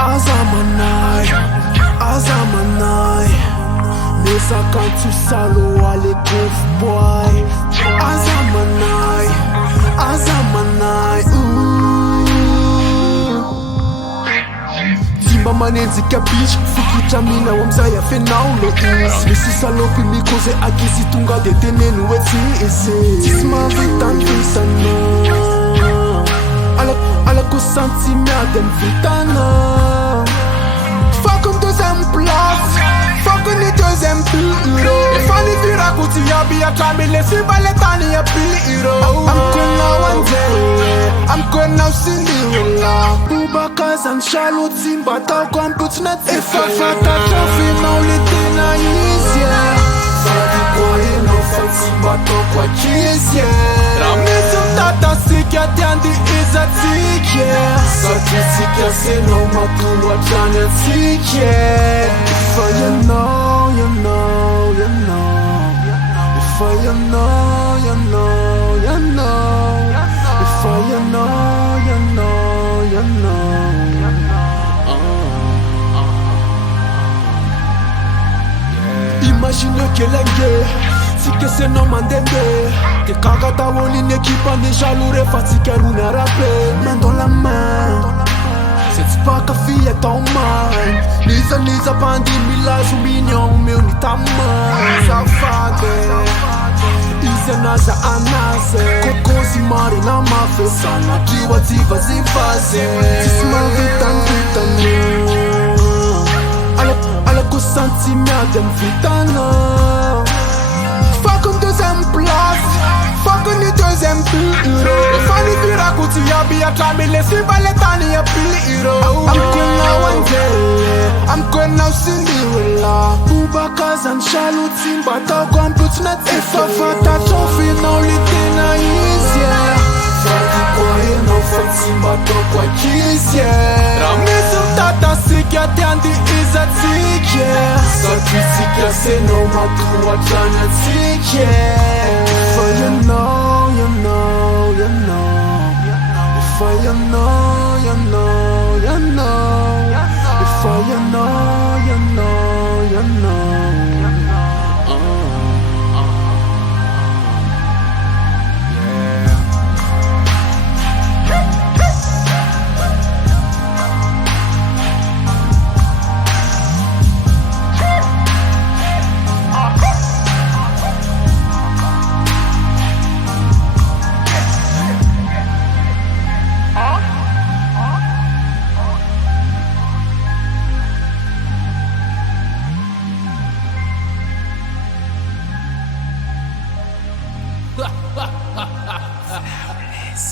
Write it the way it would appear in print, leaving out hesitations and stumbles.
Azamanai, Azamanai. Nessa canto salo ale goof boy. Azamanai, Azamanai. Timba manenzi kabich, fukutamina wamzaya fenaulo is. Misi salopi mikoze akisi tunga de tenenu wetsi ese. Tisma vitan pisano. Ala kusanti miadem vitana. Fuck on deuxième place. Fuck on the deuxième bureau. If I need to rakuti ya be a try me let's see baletani ya piro. I'm going now one day. I'm going now Cinderella. Bubakaz and Charlotte Zimba talk on puts net. If I fat a trophy now little na easier. Fadi boy no fat Zimba talk what cheese yeah. Ramizum tata sikia tiandi is a ticket. Such a sikia say no matter what Johnny ticket. If you know, you know, you know. If you know, you know, you know. If you know, you know, you know. Imagine que l'engue, si que c'est non mandende. Que kagata woli n'équipe en jaloure fatigué ou n'a rappelé. Main dans la main. C'est pas qu'à fille est en main. Nisa bandi milage ou mignon mais on est ta main. Ça fade. Ise naza anase. Koko si mari na mafe. Sana kiwa tiva zifaze. Tisma vitano. Ala kusanti miadem vitano. Fuck on deuxième place. Fuck on the deuxième bureau. If I need to rakuti ya be a try me let's see baletani ya piro. I'm going now one day. I'm going now Cinderella. Bubakaz and Charlotte Zimba talk on puts net. If I fat a trophy now little na easier. Fadi boy no fat Zimba talk what cheese yeah. Ramizum tata sikia tiandi is a ticket. Such a sikia say no matter what Johnny ticket. If you know, you know, you know. If you know, you know, you know. If you know, you know, you know. Flawless.